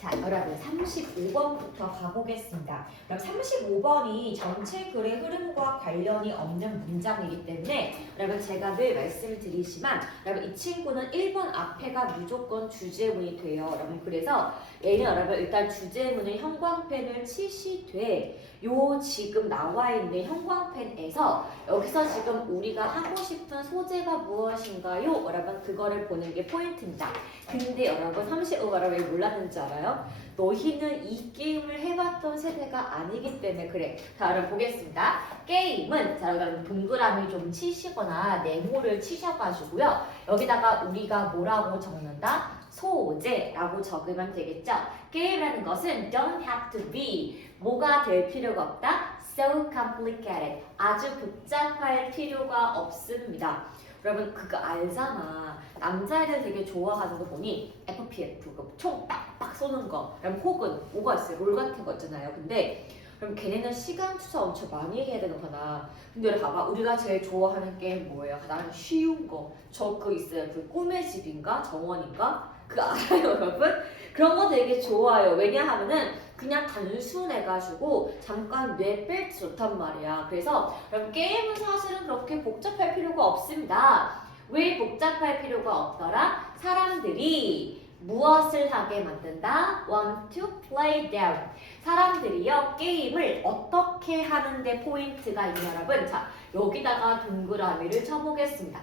자, 여러분 35번부터 가보겠습니다. 그럼 35번이 전체 글의 흐름과 관련이 없는 문장이기 때문에 여러분 제가 늘 말씀을 드리지만 여러분 이 친구는 1번 앞에가 무조건 주제문이 돼요. 여러분 그래서 얘는 여러분 일단 주제문을 형광펜을 치시되 요 지금 나와 있는 형광펜에서 여기서 지금 우리가 하고 싶은 소재가 무엇인가요? 여러분 그거를 보는 게 포인트입니다. 근데 여러분 35번을 왜 몰랐는지 알아요? 너희는 이 게임을 해봤던 세대가 아니기 때문에 그래. 자, 여러분 보겠습니다. 게임은 자, 여러분 동그라미 좀 치시거나 네모를 치셔가지고요. 여기다가 우리가 뭐라고 적는다? 소재라고 적으면 되겠죠. 게임이라는 것은 don't have to be 뭐가 될 필요가 없다. So complicated 아주 복잡할 필요가 없습니다. 여러분 그거 알잖아. 남자애들 되게 좋아하는 거 보니 FPF 총 빡빡 쏘는 거 그럼 혹은 뭐가 있어요? 롤 같은 거 있잖아요. 근데 그럼 걔네는 시간 투자 엄청 많이 해야 되는 거나 근데 여러분 봐봐 우리가 제일 좋아하는 게임 뭐예요? 가장 쉬운 거 저 그 있어요. 그 꿈의 집인가? 정원인가? 그거 알아요 여러분? 그런 거 되게 좋아요. 왜냐하면은 그냥 단순해가지고 잠깐 뇌 뺄 좋단 말이야. 그래서 여러분 게임은 사실은 그렇게 복잡할 필요가 없습니다. 왜 복잡할 필요가 없더라? 사람들이 무엇을 하게 만든다? Want to play them. 사람들이요 게임을 어떻게 하는데 포인트가 있냐 여러분. 자 여기다가 동그라미를 쳐보겠습니다.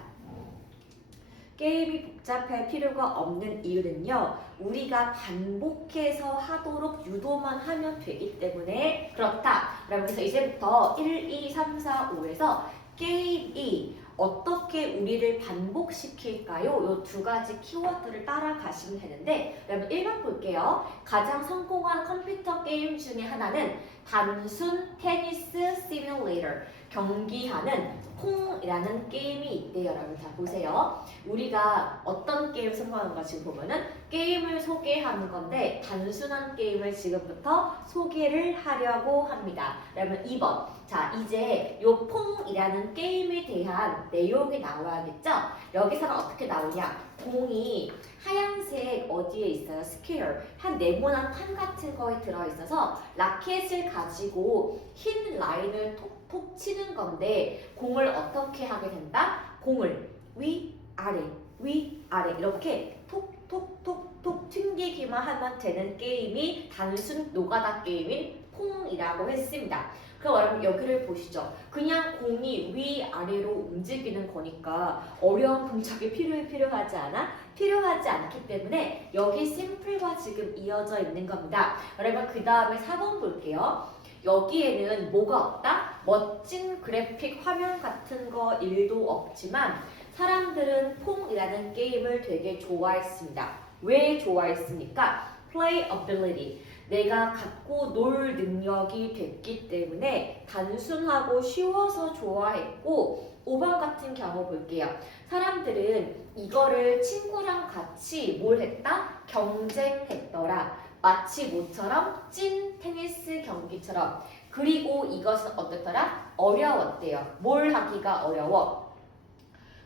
게임이 복잡할 필요가 없는 이유는요. 우리가 반복해서 하도록 유도만 하면 되기 때문에 그렇다. 그래서 이제부터 1, 2, 3, 4, 5에서 게임이 어떻게 우리를 반복시킬까요? 이 두 가지 키워드를 따라가시면 되는데 여러분 1번 볼게요. 가장 성공한 컴퓨터 게임 중에 하나는 단순 테니스 시뮬레이터 경기하는 퐁이라는 게임이 있대요. 여러분 자 보세요. 우리가 어떤 게임 성공하는가 지금 보면은 게임을 소개하는 건데 단순한 게임을 지금부터 소개를 하려고 합니다. 여러분 2번 자 이제 요 퐁이라는 게임에 대한 내용이 나와야겠죠? 여기서는 어떻게 나오냐? 공이 하얀색 어디에 있어요? 스퀘어 한 네모난 판 같은 거에 들어있어서 라켓을 가지고 흰 라인을 톡톡 치는 건데 공을 어떻게 하게 된다? 공을 위아래 위아래 이렇게 톡톡톡톡 튕기기만 하면 되는 게임이 단순 노가다 게임인 퐁이라고 했습니다. 그럼 여러분 여기를 보시죠. 그냥 공이 위아래로 움직이는 거니까 어려운 동작이 필요하지 않아? 필요하지 않기 때문에 여기 심플과 지금 이어져 있는 겁니다. 여러분 그 다음에 4번 볼게요. 여기에는 뭐가 없다? 멋진 그래픽 화면 같은 거 일도 없지만 사람들은 퐁이라는 게임을 되게 좋아했습니다. 왜 좋아했습니까? Playability 내가 갖고 놀 능력이 됐기 때문에 단순하고 쉬워서 좋아했고 5번 같은 경우 볼게요. 사람들은 이거를 친구랑 같이 뭘 했다? 경쟁했더라. 마치 모처럼 찐 테니스 경기처럼. 그리고 이것은 어떻더라? 어려웠대요. 뭘 하기가 어려워?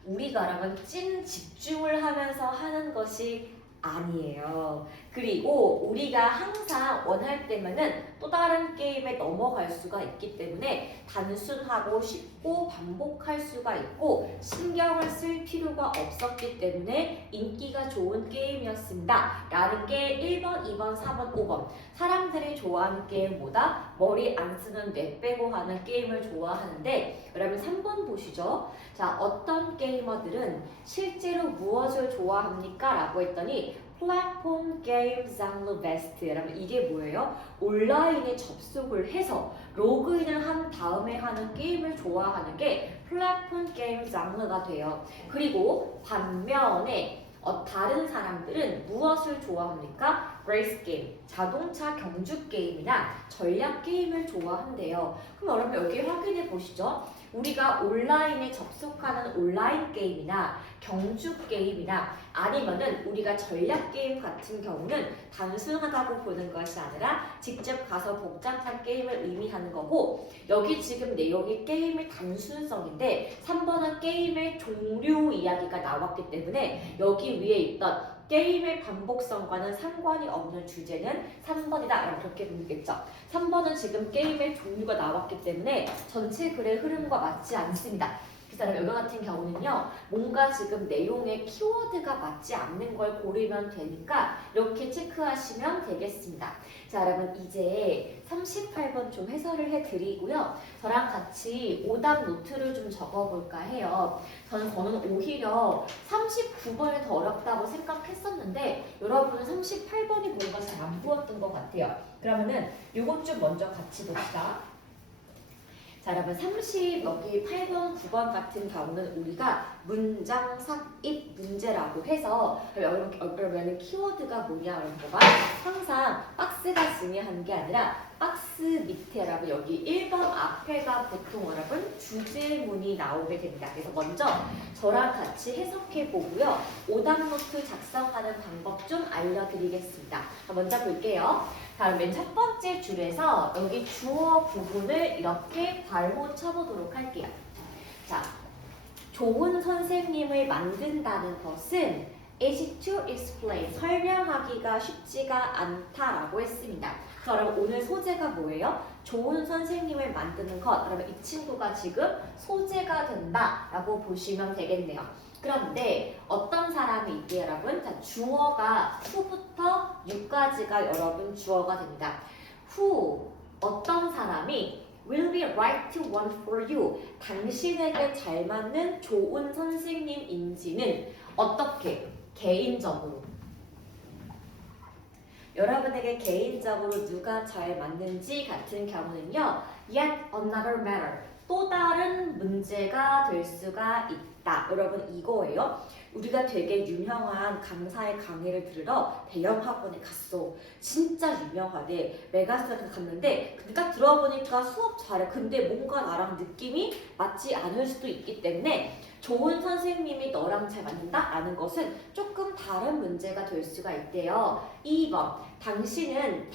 우리가 그러면 찐 집중을 하면서 하는 것이 아니에요. 그리고 우리가 항상 원할 때면은 또 다른 게임에 넘어갈 수가 있기 때문에 단순하고 쉽고 반복할 수가 있고 신경을 쓸 필요가 없었기 때문에 인기가 좋은 게임이었습니다. 라는 게 1번, 2번, 4번, 5번 사람들이 좋아하는 게임보다 머리 안 쓰는 뇌 빼고 하는 게임을 좋아하는데 여러분 3번 보시죠. 자, 어떤 게이머들은 실제로 무엇을 좋아합니까? 라고 했더니 플랫폼 게임 장르 베스트. 여러분 이게 뭐예요? 온라인에 접속을 해서 로그인을 한 다음에 하는 게임을 좋아하는 게 플랫폼 게임 장르가 돼요. 그리고 반면에 다른 사람들은 무엇을 좋아합니까? 레이스 게임, 자동차 경주 게임이나 전략 게임을 좋아한대요. 그럼 여러분 여기 확인해 보시죠. 우리가 온라인에 접속하는 온라인 게임이나 경주 게임이나 아니면은 우리가 전략 게임 같은 경우는 단순하다고 보는 것이 아니라 직접 가서 복잡한 게임을 의미하는 거고 여기 지금 내용이 게임의 단순성인데 3번은 게임의 종류 이야기가 나왔기 때문에 여기 위에 있던 게임의 반복성과는 상관이 없는 주제는 3번이다 라고 그렇게 보겠죠. 3번은 지금 게임의 종류가 나왔기 때문에 전체 글의 흐름과 맞지 않습니다. 그래서 이거 같은 경우는요, 뭔가 지금 내용의 키워드가 맞지 않는 걸 고르면 되니까 이렇게 체크하시면 되겠습니다. 자, 여러분 이제 38번 좀 해설을 해드리고요. 저랑 같이 오답 노트를 좀 적어볼까 해요. 저는 오히려 39번이 더 어렵다고 생각했었는데 여러분은 38번이 뭔가 잘 안 보였던 것 같아요. 그러면은 이것 좀 먼저 같이 봅시다. 자, 여러분 여기 8번, 9번 같은 경우는 우리가 문장 삽입 문제라고 해서 그러면 키워드가 뭐냐 이런 거가 항상 박스가 중요한 게 아니라 박스 밑에 여러분 여기 1번 앞에가 보통 여러분 주제문이 나오게 됩니다. 그래서 먼저 저랑 같이 해석해 보고요. 오답노트 작성하는 방법 좀 알려드리겠습니다. 먼저 볼게요. 자, 맨 첫 번째 줄에서 여기 주어 부분을 이렇게 발로 쳐보도록 할게요. 자, 좋은 선생님을 만든다는 것은 is to explain, 설명하기가 쉽지가 않다라고 했습니다. 그럼 오늘 소재가 뭐예요? 좋은 선생님을 만드는 것. 그러면 이 친구가 지금 소재가 된다라고 보시면 되겠네요. 그런데 어떤 사람이 있대요, 여러분? 자, 주어가 who부터 you까지가 여러분 주어가 됩니다. who, 어떤 사람이 will be right one for you, 당신에게 잘 맞는 좋은 선생님인지는 어떻게? 개인적으로. 여러분에게 개인적으로 누가 잘 맞는지 같은 경우는요. Yet another matter, 또 다른 문제가 될 수가 있다. 여러분 이거예요. 우리가 되게 유명한 강사의 강의를 들으러 대형 학원에 갔어. 진짜 유명하대. 메가스터디 갔는데 근데 딱 들어보니까 수업 잘해. 근데 뭔가 나랑 느낌이 맞지 않을 수도 있기 때문에 좋은 선생님이 너랑 잘 맞는다? 라는 것은 조금 다른 문제가 될 수가 있대요. 2번, 당신은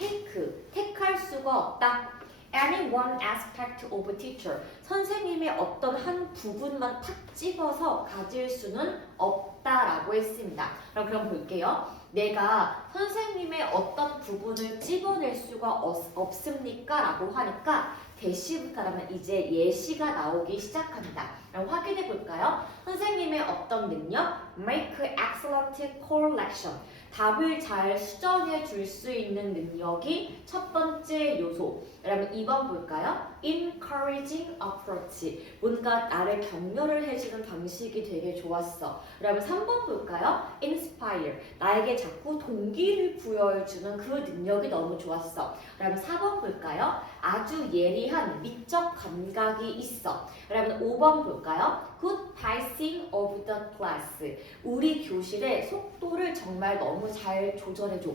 택할 수가 없다. Any one aspect of a teacher, 선생님의 어떤 한 부분만 탁 집어서 가질 수는 없다라고 했습니다. 그럼 볼게요. 내가 선생님의 어떤 부분을 집어낼 수가 없습니까? 라고 하니까 대시부터라면 이제 예시가 나오기 시작합니다. 그럼 확인해 볼까요? 선생님의 어떤 능력, make excellent collection, 답을 잘 수정해 줄 수 있는 능력이 첫 번째 요소. 여러분 2번 볼까요? encouraging approach, 뭔가 나를 격려를 해주는 방식이 되게 좋았어. 여러분 3번 볼까요? inspire, 나에게 자꾸 동기를 부여해주는 그 능력이 너무 좋았어. 여러분 4번 볼까요? 아주 예리한 미적 감각이 있어. 여러분 5번 볼까요? good pacing of the class, 우리 교실의 속도를 정말 너무 잘 조절해줘.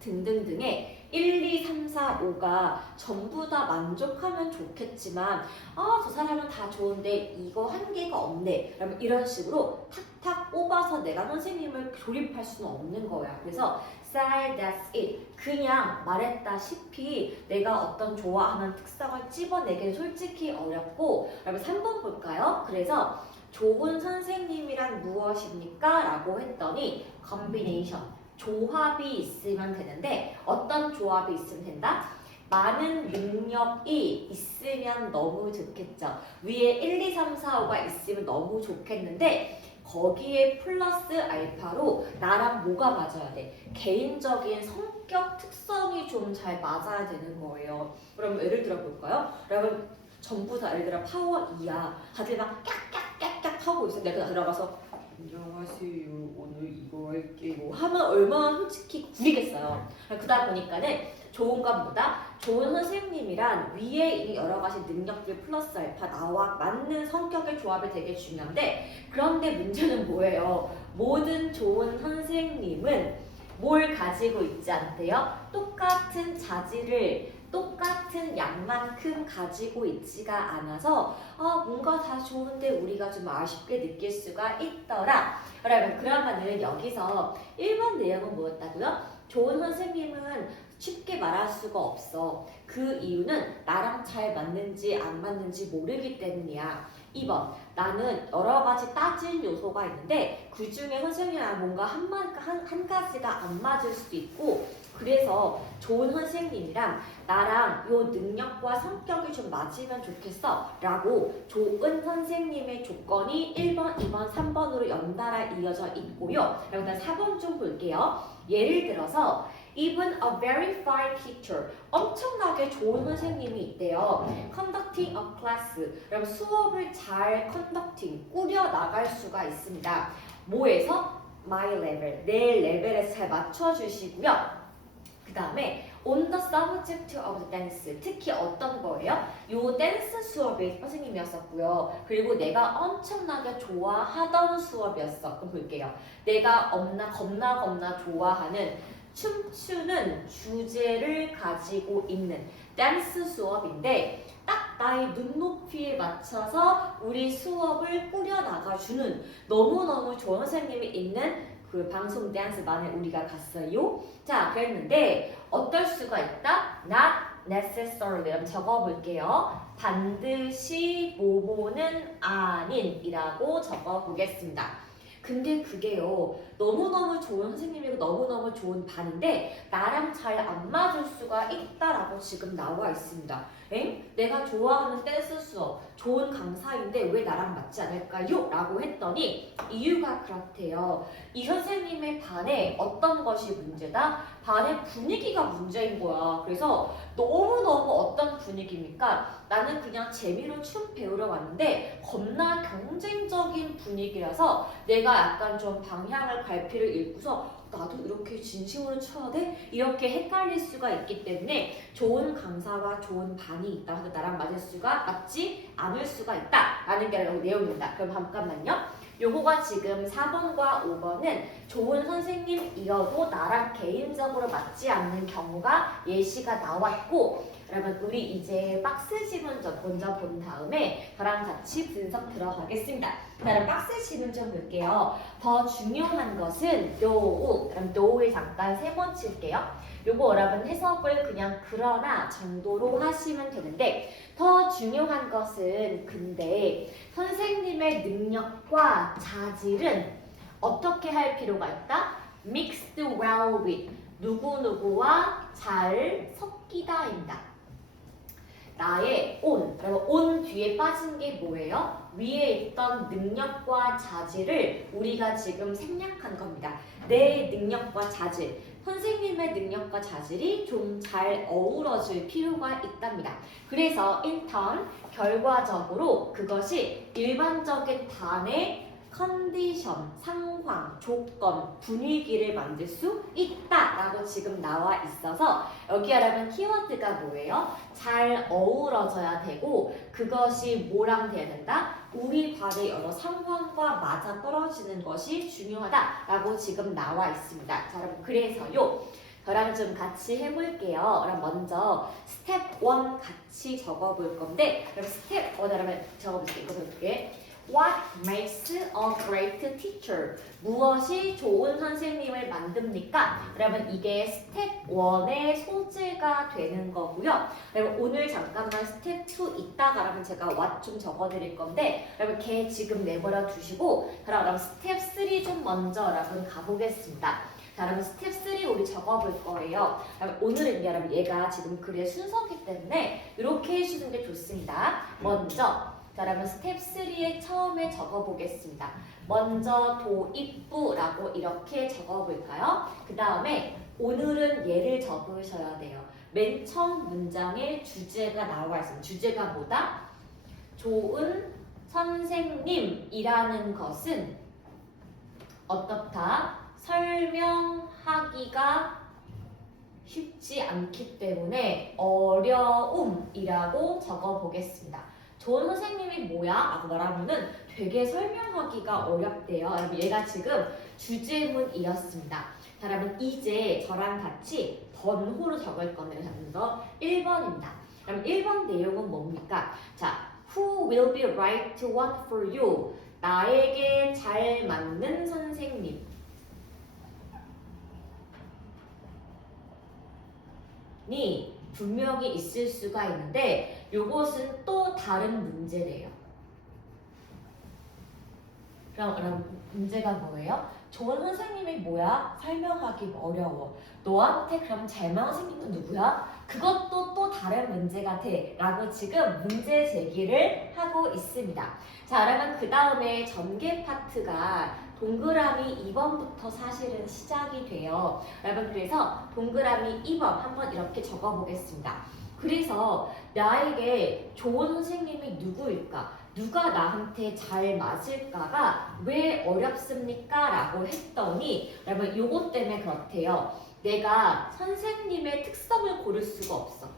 등등등의 1, 2, 3, 4, 5가 전부 다 만족하면 좋겠지만 저 사람은 다 좋은데 이거 한계가 없네. 그러면 이런 식으로 탁탁 뽑아서 내가 선생님을 조립할 수는 없는 거야. 그래서 say that's it, 그냥 말했다시피 내가 어떤 좋아하는 특성을 찝어내기는 솔직히 어렵고. 그러면 3번 볼까요? 그래서 좋은 선생님이란 무엇입니까? 라고 했더니 combination, 조합이 있으면 되는데 어떤 조합이 있으면 된다? 많은 능력이 있으면 너무 좋겠죠. 위에 1, 2, 3, 4, 5가 있으면 너무 좋겠는데 거기에 플러스 알파로 나랑 뭐가 맞아야 돼? 개인적인 성격 특성이 좀 잘 맞아야 되는 거예요. 그럼 예를 들어 볼까요? 여러분 전부 다 예를 들어 파워 2야. 다들 막 깍깍깍깍 하고 있어. 내가 들어가서 안녕하세요, 오늘 이거 할게요 하면 얼마나 솔직히 구리겠어요. 그러다 보니까는 좋은 것보다 좋은 선생님이란 위에 있는 여러 가지 능력들 플러스 알파 나와 맞는 성격의 조합이 되게 중요한데, 그런데 문제는 뭐예요? 모든 좋은 선생님은 뭘 가지고 있지 않대요? 똑같은 자질을 똑같은 양만큼 가지고 있지가 않아서 뭔가 다 좋은데 우리가 좀 아쉽게 느낄 수가 있더라. 여러분 그러면은 여기서 1번 내용은 뭐였다고요? 좋은 선생님은 쉽게 말할 수가 없어. 그 이유는 나랑 잘 맞는지 안 맞는지 모르기 때문이야. 2번 나는 여러 가지 따진 요소가 있는데 그 중에 선생님이랑 뭔가 한 가지가 안 맞을 수도 있고 그래서 좋은 선생님이랑 나랑 요 능력과 성격이 좀 맞으면 좋겠어 라고 좋은 선생님의 조건이 1번, 2번, 3번으로 연달아 이어져 있고요. 그럼 일단 4번 좀 볼게요. 예를 들어서 even a very fine teacher 엄청나게 좋은 선생님이 있대요. conducting a class 그럼 수업을 잘 conducting 꾸려 나갈 수가 있습니다. 뭐에서? my level 내 레벨에서 잘 맞춰주시고요. 그 다음에 on the subject of the dance 특히 어떤 거예요? 요 댄스 수업의 선생님이었었고요. 그리고 내가 엄청나게 좋아하던 수업이었어. 그럼 볼게요. 내가 겁나 좋아하는 춤추는 주제를 가지고 있는 댄스 수업인데 딱 나의 눈높이에 맞춰서 우리 수업을 꾸려나가주는 너무너무 좋은 선생님이 있는 그 방송 댄스반에 우리가 갔어요. 자, 그랬는데 어떨 수가 있다? Not necessarily. 그럼 적어볼게요. 반드시 모모는 아닌이라고 적어보겠습니다. 근데 그게요. 너무너무 좋은 선생님이고 너무너무 좋은 반인데 나랑 잘 안 맞을 수가 있다라고 지금 나와 있습니다. 엥? 내가 좋아하는 댄스 수업 좋은 강사인데 왜 나랑 맞지 않을까요? 라고 했더니 이유가 그렇대요. 이 선생님의 반에 어떤 것이 문제다? 반의 분위기가 문제인 거야. 그래서 너무너무 어떤 분위기입니까? 나는 그냥 재미로 춤 배우러 왔는데 겁나 경쟁적인 분위기라서 내가 약간 좀 방향을 갈피를 잃고서 나도 이렇게 진심으로 춰야 돼? 이렇게 헷갈릴 수가 있기 때문에 좋은 강사와 좋은 반이 있다. 그래서 나랑 맞지 않을 수가 있다. 라는 게 내용입니다. 그럼 잠깐만요. 요거가 지금 4번과 5번은 좋은 선생님이어도 나랑 개인적으로 맞지 않는 경우가 예시가 나왔고 여러분 우리 이제 박스 지문 먼저 본 다음에 저랑 같이 분석 들어가겠습니다. 그럼 박스 지문 좀 볼게요. 더 중요한 것은 no. 그럼 no를 잠깐 3번 칠게요. 요거 여러분 해석을 그냥 그러나 정도로 하시면 되는데 더 중요한 것은 근데 선생님의 능력과 자질은 어떻게 할 필요가 있다? mixed well with 누구누구와 잘 섞이다입니다. 나의 on, 그리고 on 뒤에 빠진 게 뭐예요? 위에 있던 능력과 자질을 우리가 지금 생략한 겁니다. 내 능력과 자질, 선생님의 능력과 자질이 좀 잘 어우러질 필요가 있답니다. 그래서 일단 결과적으로 그것이 일반적인 반의 컨디션, 상황, 조건, 분위기를 만들 수 있다라고 지금 나와 있어서 여기 여러분 키워드가 뭐예요? 잘 어우러져야 되고 그것이 뭐랑 돼야 된다? 우리 반의 여러 상황과 맞아 떨어지는 것이 중요하다라고 지금 나와 있습니다. 자, 여러분 그래서요. 저랑 좀 같이 해볼게요. 그럼 먼저 스텝 1 같이 적어볼 건데 그럼 스텝 1 여러분 적어볼게요. 이거 볼게. What makes a great teacher? 무엇이 좋은 선생님을 만듭니까? 여러분 이게 스텝 1의 소재가 되는 거고요. 여러분 오늘 잠깐만 스텝 2 이따가 여러분 제가 what 좀 적어드릴 건데 여러분 걔 지금 내버려 두시고 그럼 스텝 3 좀 먼저 여러분 가보겠습니다. 자, 여러분 스텝 3 우리 적어볼 거예요. 오늘은 여러분 얘가 지금 글의 순서기 때문에 이렇게 해주는 게 좋습니다. 먼저 자, 여러분 스텝 3에 처음에 적어보겠습니다. 먼저 도입부라고 이렇게 적어볼까요? 그 다음에 오늘은 얘를 적으셔야 돼요. 맨 처음 문장에 주제가 나와 있습니다. 주제가 뭐다? 좋은 선생님이라는 것은 어떻다? 설명하기가 쉽지 않기 때문에 어려움이라고 적어보겠습니다. 좋은 선생님이 뭐야? 라고 말하면은 되게 설명하기가 어렵대요. 여러분 얘가 지금 주제문이었습니다. 자, 여러분 이제 저랑 같이 번호로 적을 건데 더 1번입니다. 그럼 1번 내용은 뭡니까? 자, who will be right one for you? 나에게 잘 맞는 선생님. 이 분명히 있을 수가 있는데 이것은 또 다른 문제래요. 그럼 문제가 뭐예요? 좋은 선생님이 뭐야? 설명하기 어려워. 너한테 그럼 잘만 선생님은 누구야? 그것도 또 다른 문제가 돼. 라고 지금 문제 제기를 하고 있습니다. 자, 그러면 그 다음에 전개 파트가 동그라미 2번부터 사실은 시작이 돼요. 여러분, 그래서 동그라미 2번 한번 이렇게 적어보겠습니다. 그래서 나에게 좋은 선생님이 누구일까? 누가 나한테 잘 맞을까가 왜 어렵습니까? 라고 했더니 여러분 요것 때문에 그렇대요. 내가 선생님의 특성을 고를 수가 없어.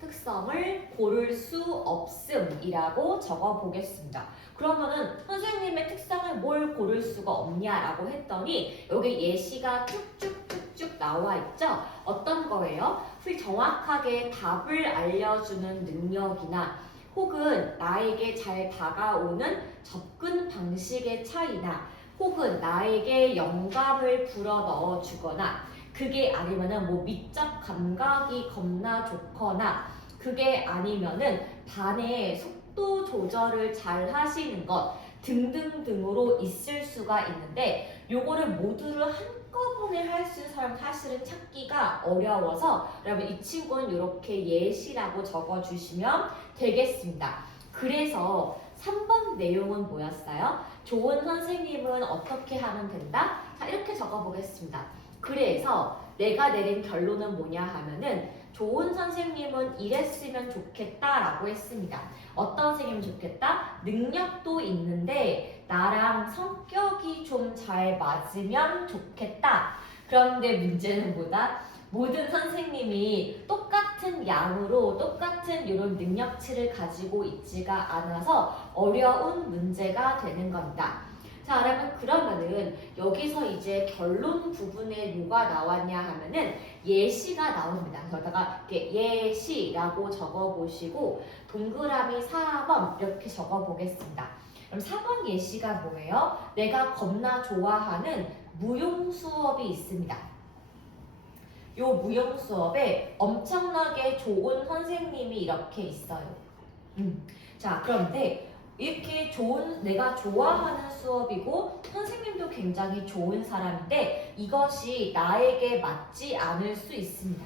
특성을 고를 수 없음이라고 적어보겠습니다. 그러면은 선생님의 특성을 뭘 고를 수가 없냐라고 했더니 여기 예시가 쭉쭉 나와 있죠? 어떤 거예요? 정확하게 답을 알려주는 능력이나 혹은 나에게 잘 다가오는 접근 방식의 차이나 혹은 나에게 영감을 불어 넣어주거나 그게 아니면은 뭐 미적 감각이 겁나 좋거나 그게 아니면은 반의 속도 조절을 잘 하시는 것 등등등으로 있을 수가 있는데 요거를 모두를 한꺼번에 할 수 있는 사람 사실은 찾기가 어려워서 여러분 이 친구는 이렇게 예시라고 적어주시면 되겠습니다. 그래서 3번 내용은 뭐였어요? 좋은 선생님은 어떻게 하면 된다? 자, 이렇게 적어보겠습니다. 그래서 내가 내린 결론은 뭐냐 하면은 좋은 선생님은 이랬으면 좋겠다라고 했습니다. 어떤 선생님은 좋겠다? 능력도 있는데 나랑 성격이 좀 잘 맞으면 좋겠다. 그런데 문제는 뭐다? 모든 선생님이 똑같은 양으로 똑같은 이런 능력치를 가지고 있지가 않아서 어려운 문제가 되는 겁니다. 자, 그러면은 여기서 이제 결론 부분에 뭐가 나왔냐 하면은 예시가 나옵니다. 그러다가 이렇게 예시라고 적어보시고 동그라미 4번 이렇게 적어보겠습니다. 그럼 4번 예시가 뭐예요? 내가 겁나 좋아하는 무용 수업이 있습니다. 요 무용 수업에 엄청나게 좋은 선생님이 이렇게 있어요. 자, 그런데 이렇게 내가 좋아하는 수업이고 선생님도 굉장히 좋은 사람인데 이것이 나에게 맞지 않을 수 있습니다.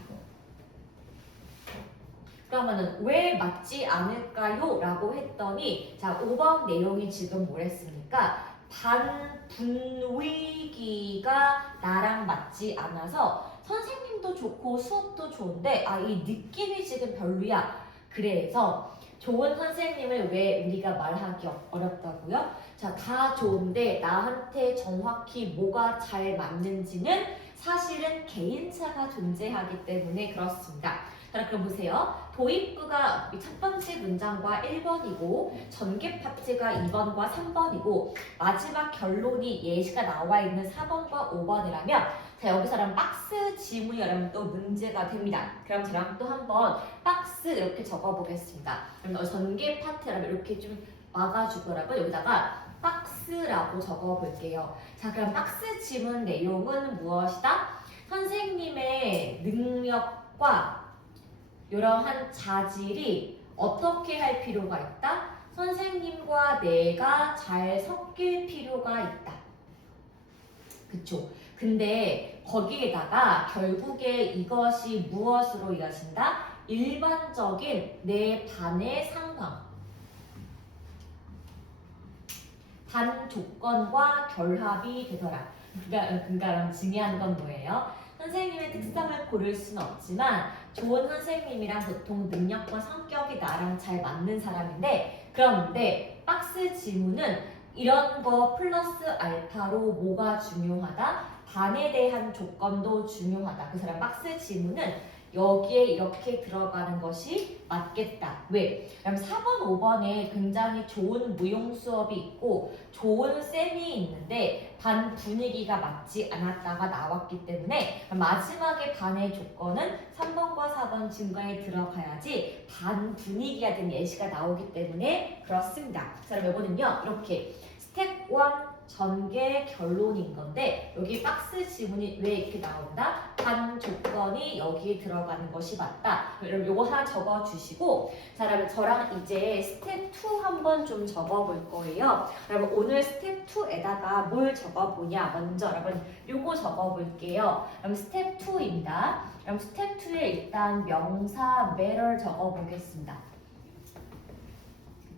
그러면은 왜 맞지 않을까요? 라고 했더니 자, 5번 내용이 지금 뭐랬습니까? 반 분위기가 나랑 맞지 않아서 선생님도 좋고 수업도 좋은데 이 느낌이 지금 별로야. 그래서 좋은 선생님을 왜 우리가 말하기 어렵다고요? 자, 다 좋은데 나한테 정확히 뭐가 잘 맞는지는 사실은 개인차가 존재하기 때문에 그렇습니다. 자, 그럼 보세요. 도입부가 첫 번째 문장과 1번이고 전개 파트가 2번과 3번이고 마지막 결론이 예시가 나와 있는 4번과 5번이라면 자, 여기서는 박스 지문이 여러분 또 문제가 됩니다. 그럼 저랑 또 한번 박스 이렇게 적어보겠습니다. 그럼 전개 파트라면 이렇게 좀 막아주더라고요. 여기다가 박스라고 적어볼게요. 자, 그럼 박스 지문 내용은 무엇이다? 선생님의 능력과 이러한 자질이 어떻게 할 필요가 있다? 선생님과 내가 잘 섞일 필요가 있다. 그쵸? 근데 거기에다가 결국에 이것이 무엇으로 이어진다? 일반적인 내 반의 상황. 반 조건과 결합이 되더라. 그러니까 중요한 건 뭐예요? 선생님의 특성을 고를 수는 없지만 좋은 선생님이랑 보통 능력과 성격이 나랑 잘 맞는 사람인데 그런데 박스 지문은 이런 거 플러스 알파로 뭐가 중요하다? 반에 대한 조건도 중요하다. 그 사람 박스 지문은 여기에 이렇게 들어가는 것이 맞겠다. 왜? 그럼 4번, 5번에 굉장히 좋은 무용 수업이 있고 좋은 쌤이 있는데 반 분위기가 맞지 않았다가 나왔기 때문에 마지막에 반의 조건은 3번과 4번 증거에 들어가야지 반 분위기가 된 예시가 나오기 때문에 그렇습니다. 자, 그럼 이거는요 이렇게 스텝 1 전개 결론인 건데 여기 박스 지문이 왜 이렇게 나온다? 반 조건이 여기에 들어가는 것이 맞다. 여러분 요거 하나 적어주시고 자 여러분 저랑 이제 스텝 2 한번 좀 적어볼 거예요. 여러분 오늘 스텝 2에다가 뭘 적어보냐 먼저 여러분 요거 적어볼게요. 여러분 스텝 2입니다. 여러분 스텝 2에 일단 명사 매럴 적어보겠습니다.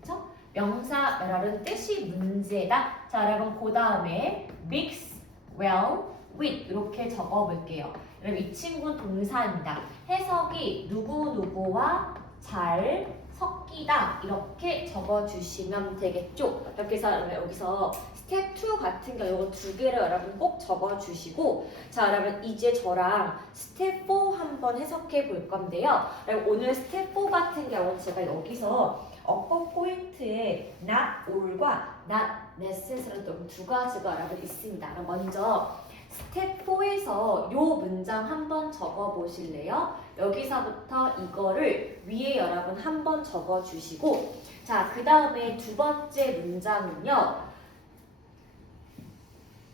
그쵸? 명사 매럴은 뜻이 문제다. 자 여러분 그 다음에 mix well with 이렇게 적어볼게요. 여러분 이 친구는 동사입니다. 해석이 누구누구와 잘 섞이다 이렇게 적어주시면 되겠죠. 이렇게 해서 여기서 스텝 2 같은 경우 이거 두 개를 여러분 꼭 적어주시고 자 여러분 이제 저랑 스텝 4 한번 해석해 볼 건데요. 여러분 오늘 스텝 4 같은 경우는 제가 여기서 어퍼 포인트에 not all과 not necessary 두 가지가 여러분 있습니다. 먼저 스텝 4에서 요 문장 한번 적어 보실래요? 여기서부터 이거를 위에 여러분 한번 적어 주시고 자, 그 다음에 두 번째 문장은요.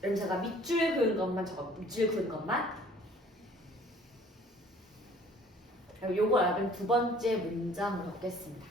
그럼 제가 밑줄 그은 것만 밑줄 그은 것만 요거 여러분 두 번째 문장을 적겠습니다.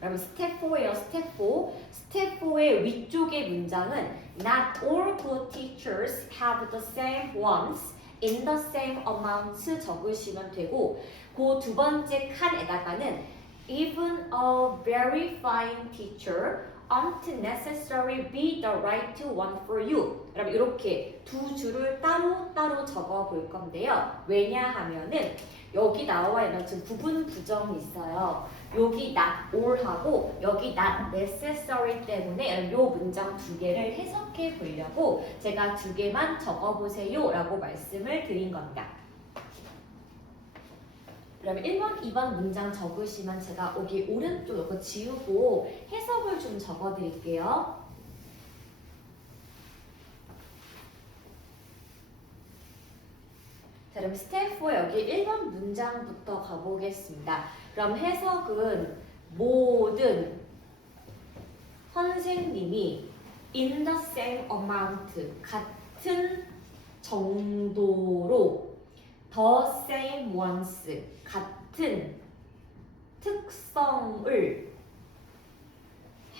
여러분 스텝 4예요. 스텝 4. 스텝 4의 위쪽의 문장은 Not all good teachers have the same wants in the same amount 적으시면 되고 그 두 번째 칸에다가는 Even a very fine teacher aren't necessarily be the right one for you. 여러분 이렇게 두 줄을 따로 적어 볼 건데요. 왜냐하면은 여기 나와 있는 지금 부분 부정이 있어요. 여기 not all하고 여기 not necessary 때문에 이 문장 두 개를 해석해 보려고 제가 두 개만 적어보세요 라고 말씀을 드린 겁니다. 그러면 1번, 2번 문장 적으시면 제가 여기 오른쪽 이거 지우고 해석을 좀 적어드릴게요. 자, 그럼 스텝 4 여기 1번 문장부터 가보겠습니다. 그럼 해석은 모든 선생님이 in the same amount 같은 정도로 the same ones 같은 특성을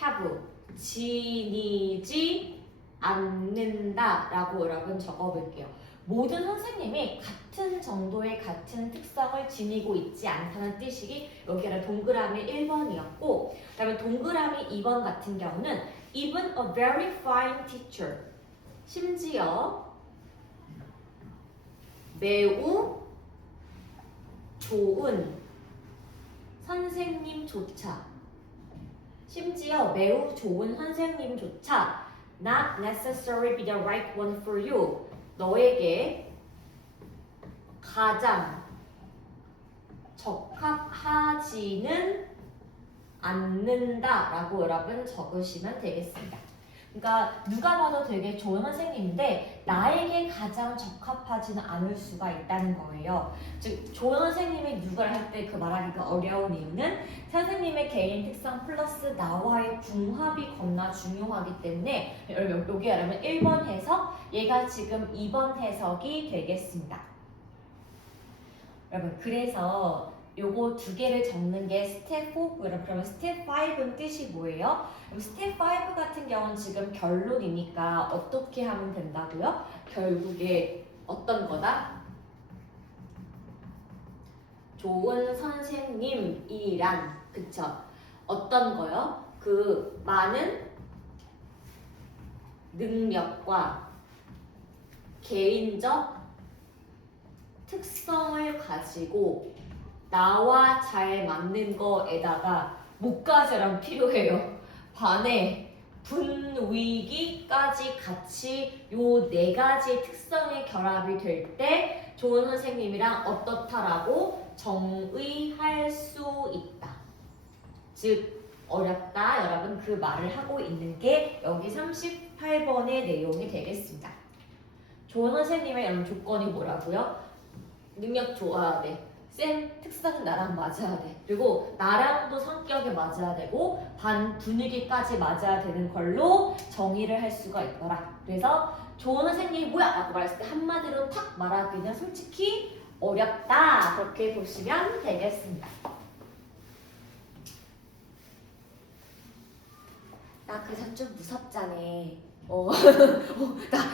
have 지니지 않는다 라고 여러분 적어볼게요. 모든 선생님이 같은 정도의 같은 특성을 지니고 있지 않다는 뜻이 여기는 동그라미 1번이었고 그다음에 동그라미 2번 같은 경우는 even a very fine teacher 심지어 매우 좋은 선생님조차 심지어 매우 좋은 선생님조차 not necessarily be the right one for you 너에게 가장 적합하지는 않는다 라고 여러분 적으시면 되겠습니다. 그러니까 누가 봐도 되게 좋은 선생님인데 나에게 가장 적합하지는 않을 수가 있다는 거예요. 즉 좋은 선생님이 누구를 할 때 그 말하기가 어려운 이유는 선생님의 개인 특성 플러스 나와의 궁합이 겁나 중요하기 때문에 여기 여러분 1번 해석 얘가 지금 2번 해석이 되겠습니다. 여러분 그래서 요거 두 개를 적는 게 스텝 4고요. 그러면 스텝 5는 뜻이 뭐예요? 스텝 5 같은 경우는 지금 결론이니까 어떻게 하면 된다고요? 결국에 어떤 거다? 좋은 선생님이란 그쵸? 어떤 거요? 그 많은 능력과 개인적 특성을 가지고 나와 잘 맞는 거에다가 뭐까지랑 필요해요. 반에 분위기까지 같이 요 네 가지 특성의 결합이 될 때 좋은 선생님이랑 어떻다라고 정의할 수 있다. 즉 어렵다 여러분 그 말을 하고 있는 게 여기 38번의 내용이 되겠습니다. 좋은 선생님의 여러분 조건이 뭐라고요? 능력 좋아야 돼. 쌤 특성은 나랑 맞아야 돼. 그리고 나랑도 성격이 맞아야 되고 반 분위기까지 맞아야 되는 걸로 정의를 할 수가 있더라. 그래서 좋은 선생님이 뭐야? 라고 말했을 때 한마디로 탁 말하기는 솔직히 어렵다. 그렇게 보시면 되겠습니다. 나 그래서 좀 무섭잖아.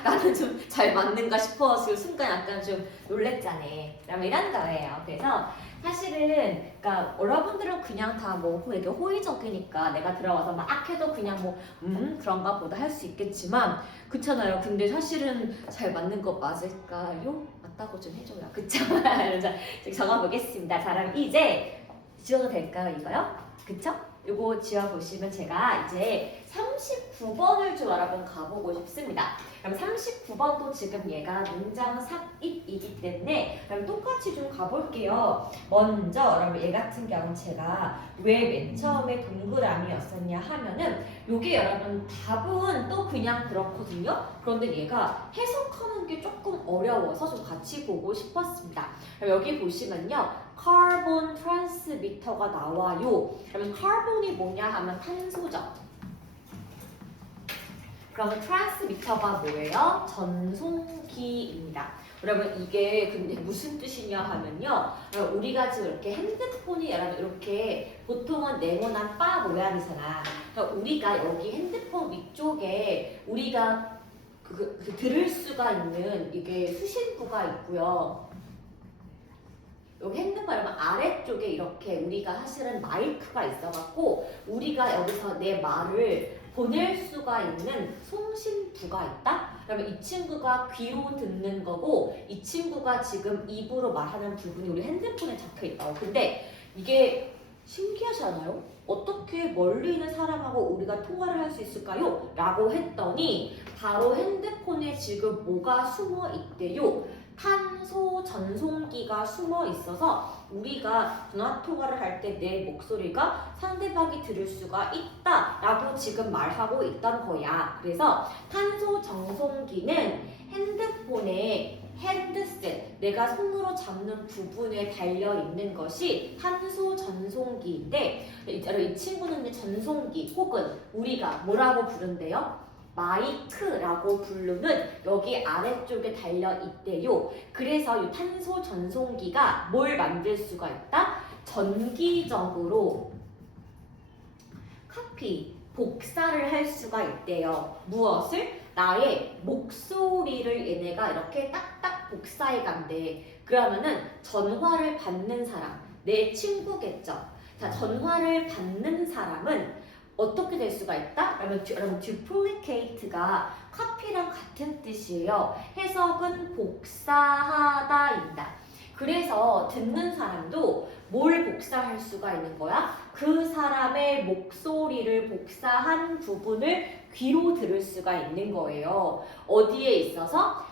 나는 좀 잘 맞는가 싶어서 순간 약간 좀 놀랬잖아. 그러면 이런 거예요. 그래서 사실은, 그러니까 여러분들은 그냥 다 뭐 되게 호의적이니까 내가 들어가서 막 해도 그냥 뭐, 그런가 보다 할 수 있겠지만, 그렇잖아요. 근데 사실은 잘 맞는 거 맞을까요? 맞다고 좀 해줘요. 그쵸? 그래서 적어보겠습니다. 자, 그럼 이제 지워도 될까요, 이거요? 그쵸? 요거 지워보시면 제가 이제 39번을 좀 여러분 가보고 싶습니다. 그럼 39번도 지금 얘가 문장 삽입이기 때문에 그럼 똑같이 좀 가볼게요. 먼저 여러분 얘 같은 경우는 제가 왜 맨 처음에 동그라미였었냐 하면은 요게 여러분 답은 또 그냥 그렇거든요. 그런데 얘가 해석하는 게 조금 어려워서 좀 같이 보고 싶었습니다. 그럼 여기 보시면요. 카본 트랜스미터가 나와요. 그러면 카본이 뭐냐 하면 탄소죠. 그러면 트랜스미터가 뭐예요? 전송기입니다. 여러분 이게 근데 무슨 뜻이냐 하면요. 우리가 지금 이렇게 핸드폰이 여러분 이렇게 보통은 네모난 바 모양이잖아. 그러니까 우리가 여기 핸드폰 위쪽에 우리가 들을 수가 있는 이게 수신부가 있고요. 여기 핸드폰 여러분 아래쪽에 이렇게 우리가 사실은 마이크가 있어갖고 우리가 여기서 내 말을 보낼 수가 있는 송신부가 있다? 그러면 이 친구가 귀로 듣는 거고 이 친구가 지금 입으로 말하는 부분이 우리 핸드폰에 적혀 있다고. 근데 이게 신기하지 않아요? 어떻게 멀리 있는 사람하고 우리가 통화를 할 수 있을까요? 라고 했더니 바로 핸드폰에 지금 뭐가 숨어 있대요? 탄소 전송기가 숨어 있어서 우리가 전화 통화를 할 때 내 목소리가 상대방이 들을 수가 있다라고 지금 말하고 있던 거야. 그래서 탄소 전송기는 핸드폰에 핸드셋, 내가 손으로 잡는 부분에 달려 있는 것이 탄소 전송기인데 이 친구는 전송기 혹은 우리가 뭐라고 부른대요? 마이크라고 부르는 여기 아래쪽에 달려 있대요. 그래서 이 탄소 전송기가 뭘 만들 수가 있다? 전기적으로 복사를 할 수가 있대요. 무엇을? 나의 목소리를 얘네가 이렇게 딱딱 복사해 간대. 그러면은 전화를 받는 사람, 내 친구겠죠. 자, 전화를 받는 사람은 어떻게 될 수가 있다? 여러분 duplicate가 copy랑 같은 뜻이에요. 해석은 복사하다입니다. 그래서 듣는 사람도 뭘 복사할 수가 있는 거야? 그 사람의 목소리를 복사한 부분을 귀로 들을 수가 있는 거예요. 어디에 있어서?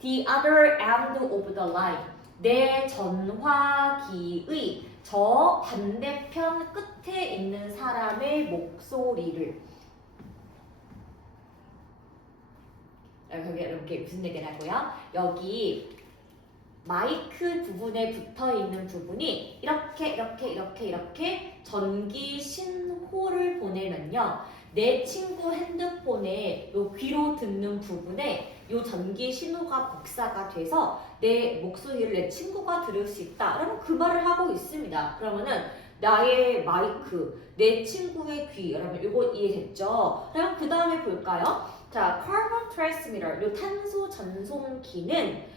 The other end of the line. 내 전화기의 저 반대편 끝에 있는 사람의 목소리를. 이렇게 무슨 얘기를 하고요? 여기 마이크 부분에 붙어있는 부분이 이렇게 전기 신호를 보내면요. 내 친구 핸드폰에 요 귀로 듣는 부분에 요 전기 신호가 복사가 돼서 내 목소리를 내 친구가 들을 수 있다. 그러면 그 말을 하고 있습니다. 그러면은 나의 마이크, 내 친구의 귀. 여러분 이거 이해됐죠? 그럼 그 다음에 볼까요? 자, carbon transmitter, 요 탄소 전송기는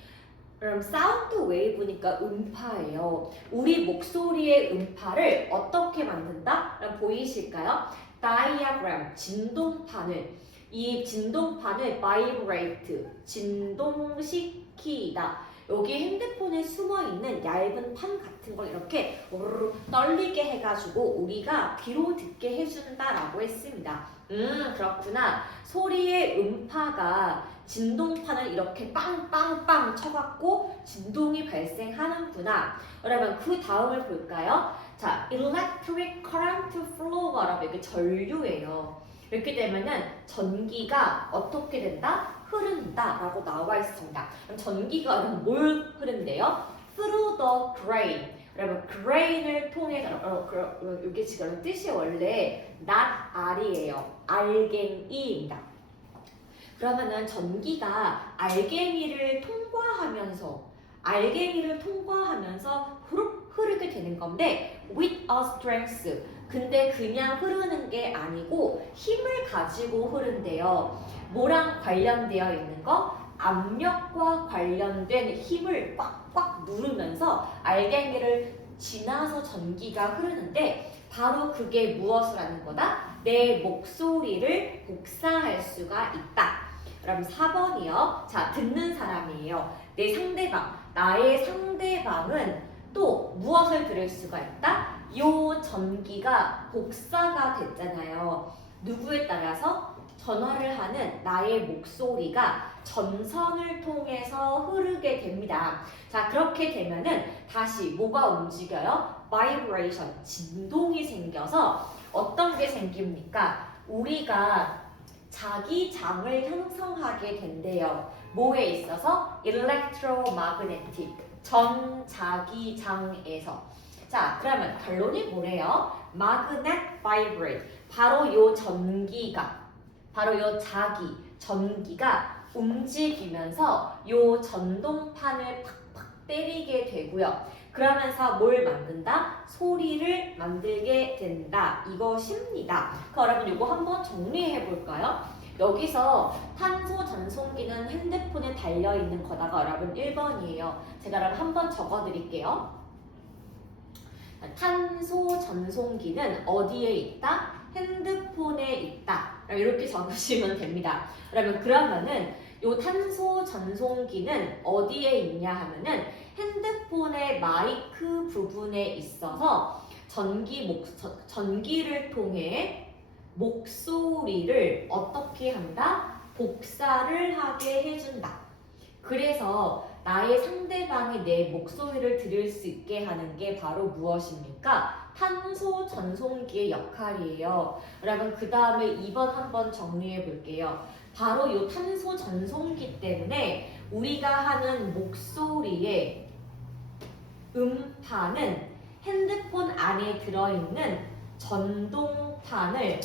그럼 사운드 웨이브니까 음파예요. 우리 목소리의 음파를 어떻게 만든다? 그럼 보이실까요? 다이아그램, 진동판을 이 진동판을 vibrate, 진동시키다. 여기 핸드폰에 숨어있는 얇은 판 같은 걸 이렇게 오르르 떨리게 해가지고 우리가 귀로 듣게 해준다라고 했습니다. 그렇구나. 소리의 음파가 진동판을 이렇게 빵빵빵 쳐갖고 진동이 발생하는구나. 여러분 그 다음을 볼까요? 자, electric current flow가 여러분 이게 전류예요. 이렇게 되면은 전기가 어떻게 된다? 흐른다 라고 나와 있습니다. 그럼 전기가 여러분 뭘 흐른대요? Through the grain. 여러분 grain을 통해서 이게 지금 뜻이 원래 not R이에요. 알갱이입니다. 그러면은 전기가 알갱이를 통과하면서 알갱이를 통과하면서 후룩 흐르게 되는 건데 with a strength. 근데 그냥 흐르는 게 아니고 힘을 가지고 흐른대요. 뭐랑 관련되어 있는 거? 압력과 관련된 힘을 꽉꽉 누르면서 알갱이를 지나서 전기가 흐르는데 바로 그게 무엇을 하는 거다? 내 목소리를 복사할 수가 있다. 그럼 4번이요. 자, 듣는 사람이에요. 내 상대방, 나의 상대방은 또 무엇을 들을 수가 있다? 요 전기가 복사가 됐잖아요. 누구에 따라서? 전화를 하는 나의 목소리가 전선을 통해서 흐르게 됩니다. 자, 그렇게 되면은 다시 뭐가 움직여요? vibration, 진동이 생겨서 어떤 게 생깁니까? 우리가 자기장을 형성하게 된대요. 뭐에 있어서? electromagnetic, 전자기장에서. 자, 그러면 결론이 뭐래요? magnet vibrate, 바로 요 전기가, 바로 요 전기가 움직이면서 요 전동판을 팍팍 때리게 되고요. 그러면서 뭘 만든다? 소리를 만들게 된다. 이것입니다. 그럼 여러분 이거 한번 정리해 볼까요? 여기서 탄소 전송기는 핸드폰에 달려있는 거다가 여러분 1번이에요. 제가 여러분 한번 적어 드릴게요. 탄소 전송기는 어디에 있다? 핸드폰에 있다. 이렇게 적으시면 됩니다. 그러면은 요 탄소 전송기는 어디에 있냐 하면은 핸드폰의 마이크 부분에 있어서 전기를 통해 목소리를 어떻게 한다? 복사를 하게 해준다. 그래서 나의 상대방이 내 목소리를 들을 수 있게 하는 게 바로 무엇입니까? 탄소 전송기의 역할이에요. 여러분 그 다음에 2번 한번 정리해 볼게요. 바로 이 탄소 전송기 때문에 우리가 하는 목소리의 음파는 핸드폰 안에 들어있는 전동판을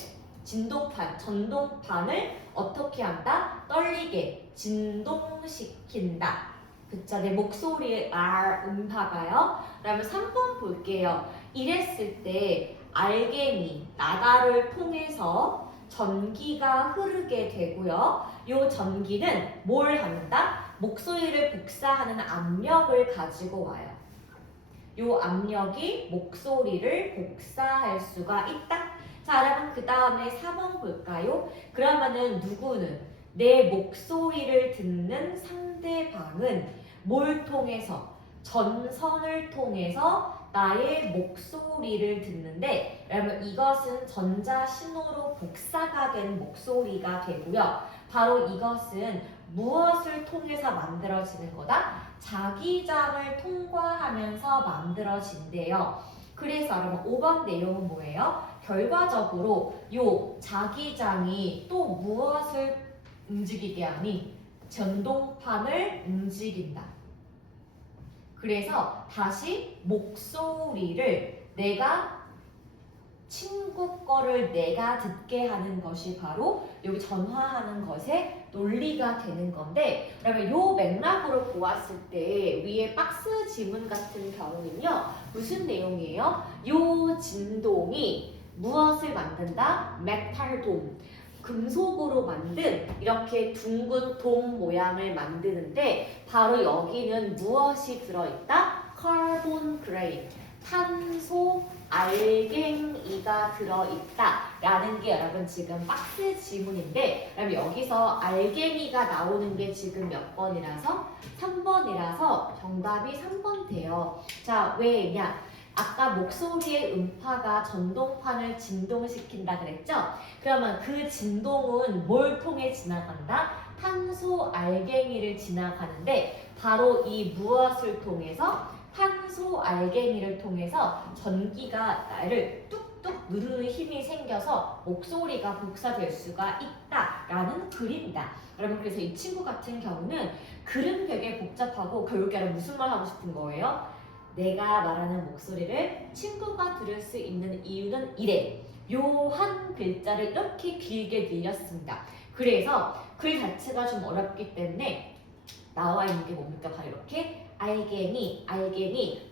어떻게 한다? 떨리게 진동시킨다. 그쵸? 내 목소리의 R 음파가요. 그러면 3번 볼게요. 이랬을 때 알갱이, 나다를 통해서 전기가 흐르게 되고요. 이 전기는 뭘 한다? 목소리를 복사하는 압력을 가지고 와요. 이 압력이 목소리를 복사할 수가 있다. 자, 여러분 그 다음에 4번 볼까요? 그러면은 누구는 내 목소리를 듣는 상대방은 뭘 통해서? 전선을 통해서 나의 목소리를 듣는데 여러분 이것은 전자신호로 복사가 된 목소리가 되고요. 바로 이것은 무엇을 통해서 만들어지는 거다? 자기장을 통과하면서 만들어진대요. 그래서 여러분 5번 내용은 뭐예요? 결과적으로 요 자기장이 또 무엇을 움직이게 하니? 전동판을 움직인다. 그래서 다시 목소리를 친구 거를 내가 듣게 하는 것이 바로 여기 전화하는 것의 논리가 되는 건데 그러면 요 맥락으로 보았을 때 위에 박스 지문 같은 경우는요 무슨 내용이에요? 요 진동이 무엇을 만든다? 메탈돔, 금속으로 만든 이렇게 둥근 돔 모양을 만드는데 바로 여기는 무엇이 들어있다? 카본 그레인, 탄소 알갱이가 들어있다 라는 게 여러분 지금 박스 지문인데 그럼 여기서 알갱이가 나오는 게 지금 몇 번이라서? 3번이라서 정답이 3번 돼요. 자, 왜냐? 아까 목소리의 음파가 전동판을 진동시킨다 그랬죠? 그러면 그 진동은 뭘 통해 지나간다? 탄소 알갱이를 지나가는데 바로 이 무엇을 통해서? 탄소 알갱이를 통해서 전기가 나를 뚝뚝 누르는 힘이 생겨서 목소리가 복사될 수가 있다라는 글입니다. 여러분 그래서 이 친구 같은 경우는 글은 되게 복잡하고 결국에 무슨 말 하고 싶은 거예요? 내가 말하는 목소리를 친구가 들을 수 있는 이유는 이래. 요 한 글자를 이렇게 길게 늘렸습니다. 그래서 글 자체가 좀 어렵기 때문에 나와 있는 게 뭡니까? 바로 이렇게 알게니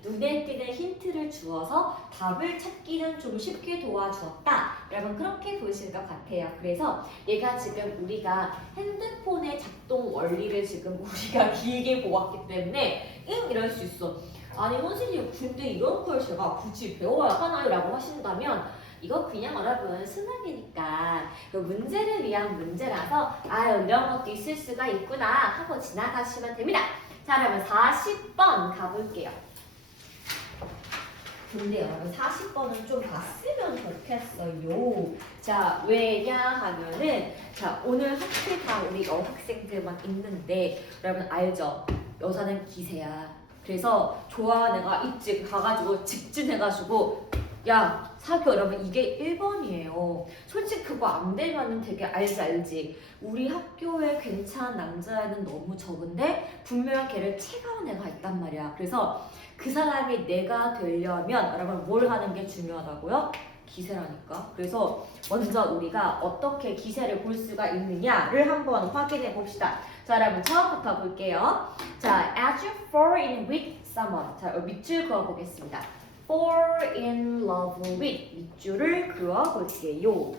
눈에 띄는 힌트를 주어서 답을 찾기는 좀 쉽게 도와주었다. 여러분 그렇게 보실 것 같아요. 그래서 얘가 지금 우리가 핸드폰의 작동 원리를 지금 우리가 길게 보았기 때문에 이럴 수 있어. 아니 선생님 근데 이런 걸 제가 굳이 배워야 하나요? 라고 하신다면 이거 그냥 여러분 수능이니까 문제를 위한 문제라서 이런 것도 있을 수가 있구나 하고 지나가시면 됩니다. 자 그러면 40번 가볼게요. 근데 여러분 40번은 좀 봤으면 좋겠어요. 자 왜냐하면은 자 오늘 학생 다 우리 여학생들만 있는데 여러분 알죠? 여자는 기세야. 그래서 좋아하는 애가 일찍 가가지고 직진해가지고 야 사귀어. 여러분 이게 1번이에요. 솔직히 그거 안 되면은 되게 알지. 우리 학교에 괜찮은 남자애는 너무 적은데 분명 걔를 체가온 애가 있단 말이야. 그래서 그 사람이 내가 되려면 여러분 뭘 하는 게 중요하다고요? 기세라니까. 그래서 먼저 우리가 어떻게 기세를 볼 수가 있느냐를 한번 확인해 봅시다. 자 여러분 처음부터 볼게요. 자 as you fall in with someone. 자 밑줄 그어 보겠습니다. fall in love with 밑줄을 그어 볼게요.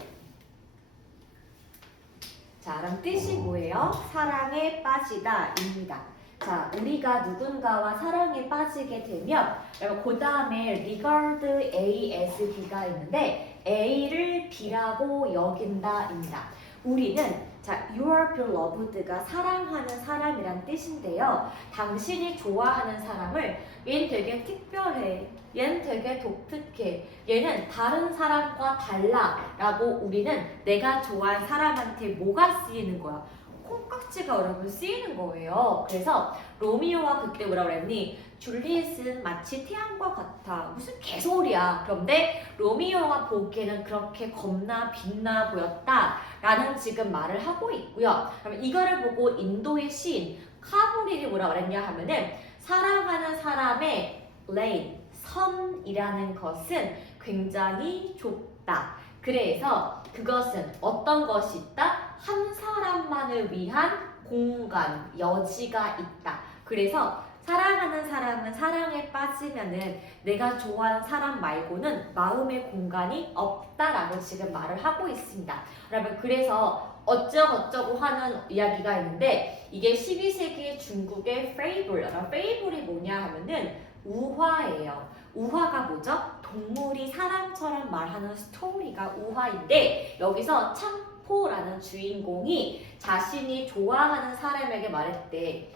자 그럼 뜻이 뭐예요? 사랑에 빠지다입니다. 자 우리가 누군가와 사랑에 빠지게 되면 그 다음에 regard A as B가 있는데 A를 B라고 여긴다입니다. 우리는 자, you are beloved가 사랑하는 사람이란 뜻인데요. 당신이 좋아하는 사람을 얘는 되게 특별해. 얘는 되게 독특해. 얘는 다른 사람과 달라. 라고 우리는 내가 좋아하는 사람한테 뭐가 쓰이는 거야? 콩깍지가 여러분 쓰이는 거예요. 그래서 로미오가 그때 뭐라 그랬니? 줄리엣은 마치 태양과 같아. 무슨 개소리야. 그런데 로미오가 보기에는 그렇게 겁나 빛나 보였다. 라는 지금 말을 하고 있고요. 그럼 이거를 보고 인도의 시인 카브릴이 뭐라 그랬냐 하면은 사랑하는 사람의 lane, 선이라는 것은 굉장히 좁다. 그래서 그것은 어떤 것이 있다? 한 사람만을 위한 공간, 여지가 있다. 그래서 사랑하는 사람은 사랑에 빠지면은 내가 좋아하는 사람 말고는 마음의 공간이 없다라고 지금 말을 하고 있습니다. 여러분 그래서 어쩌고저쩌고 하는 이야기가 있는데 이게 12세기 중국의 fable. fable이 뭐냐 하면은 우화예요. 우화가 뭐죠? 동물이 사람처럼 말하는 스토리가 우화인데 여기서 창포라는 주인공이 자신이 좋아하는 사람에게 말했대.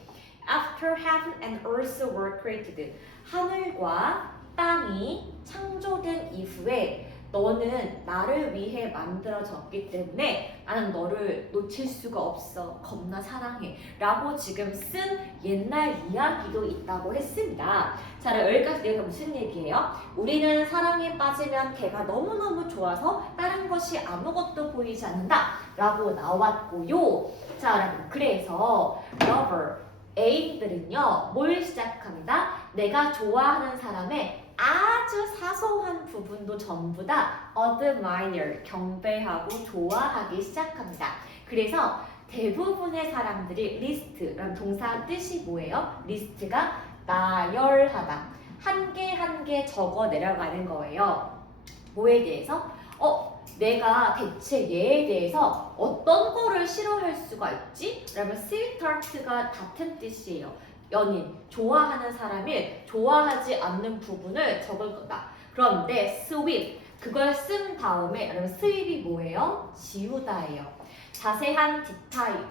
After heaven and earth were created. 하늘과 땅이 창조된 이후에 너는 나를 위해 만들어졌기 때문에 나는 너를 놓칠 수가 없어. 겁나 사랑해. 라고 지금 쓴 옛날 이야기도 있다고 했습니다. 자, 여기까지 내가 무슨 얘기예요? 우리는 사랑에 빠지면 걔가 너무너무 좋아서 다른 것이 아무것도 보이지 않는다. 라고 나왔고요. 자, 여러분 그래서 lover A들은요, 뭘 시작합니다? 내가 좋아하는 사람의 아주 사소한 부분도 전부 다 admire, 경배하고 좋아하기 시작합니다. 그래서 대부분의 사람들이 리스트라는 동사 뜻이 뭐예요? 리스트가 나열하다. 한 개 한 개 적어 내려가는 거예요. 뭐에 대해서? 내가 대체 얘에 대해서 어떤 거를 싫어할 수가 있지? 그러면 sweetheart가 같은 뜻이에요. 연인, 좋아하는 사람이 좋아하지 않는 부분을 적을 거다. 그런데 sweet, 그걸 쓴 다음에 그러면 sweet이 뭐예요? 지우다예요. 자세한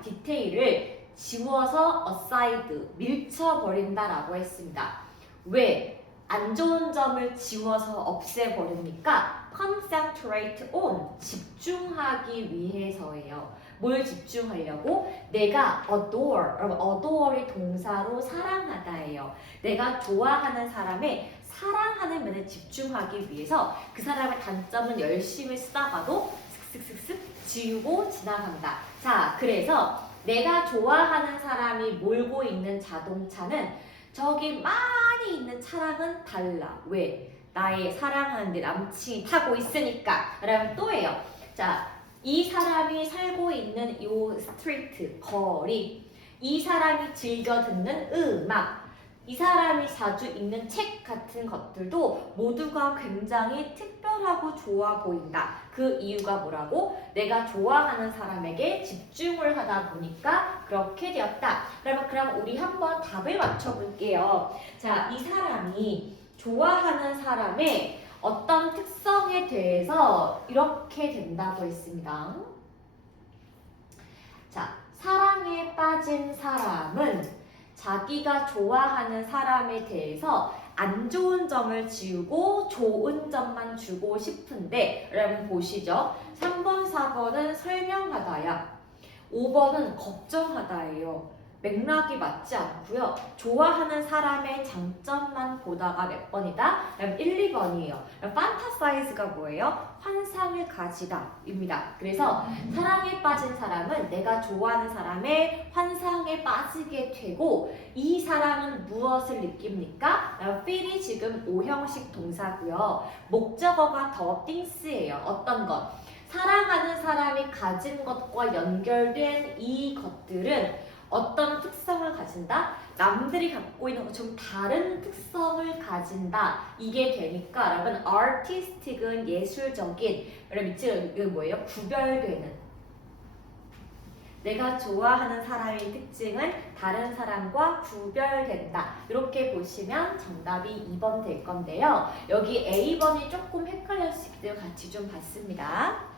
디테일을 지워서 aside, 밀쳐버린다라고 했습니다. 왜? 안 좋은 점을 지워서 없애버립니까? concentrate on, 집중하기 위해서예요. 뭘 집중하려고? 내가 adore, 여러분 adore이 동사로 사랑하다예요. 내가 좋아하는 사람의 사랑하는 면에 집중하기 위해서 그 사람의 단점은 열심히 쓰다가도 슥슥슥슥 지우고 지나간다. 자, 그래서 내가 좋아하는 사람이 몰고 있는 자동차는 저기 많이 있는 차랑은 달라. 왜? 나의 사랑하는 내 남친이 타고 있으니까. 그러면 또예요. 자, 이 사람이 살고 있는 이 스트리트, 거리. 이 사람이 즐겨 듣는 음악, 이 사람이 자주 읽는 책 같은 것들도 모두가 굉장히 특별하고 좋아 보인다. 그 이유가 뭐라고? 내가 좋아하는 사람에게 집중을 하다 보니까 그렇게 되었다. 그럼 우리 한번 답을 맞춰볼게요. 자, 이 사람이 좋아하는 사람의 어떤 특성에 대해서 이렇게 된다고 했습니다. 자, 사랑에 빠진 사람은 자기가 좋아하는 사람에 대해서 안 좋은 점을 지우고 좋은 점만 주고 싶은데, 여러분 보시죠. 3번, 4번은 설명하다야. 5번은 걱정하다예요. 맥락이 맞지 않고요. 좋아하는 사람의 장점만 보다가 몇 번이다? 그럼 1, 2번이에요. 판타사이즈가 뭐예요? 환상을 가지다 입니다. 그래서 사랑에 빠진 사람은 내가 좋아하는 사람의 환상에 빠지게 되고, 이 사람은 무엇을 느낍니까? feel이 지금 오형식 동사고요. 목적어가 더 things예요. 어떤 것? 사랑하는 사람이 가진 것과 연결된 이 것들은 어떤 특성을 가진다? 남들이 갖고 있는 것처럼 다른 특성을 가진다. 이게 되니까 여러분 artistic은 예술적인, 여러분 이거 뭐예요? 구별되는. 내가 좋아하는 사람의 특징은 다른 사람과 구별된다. 이렇게 보시면 정답이 2번 될 건데요. 여기 A번이 조금 헷갈릴 수 있기 때문에 같이 좀 봤습니다.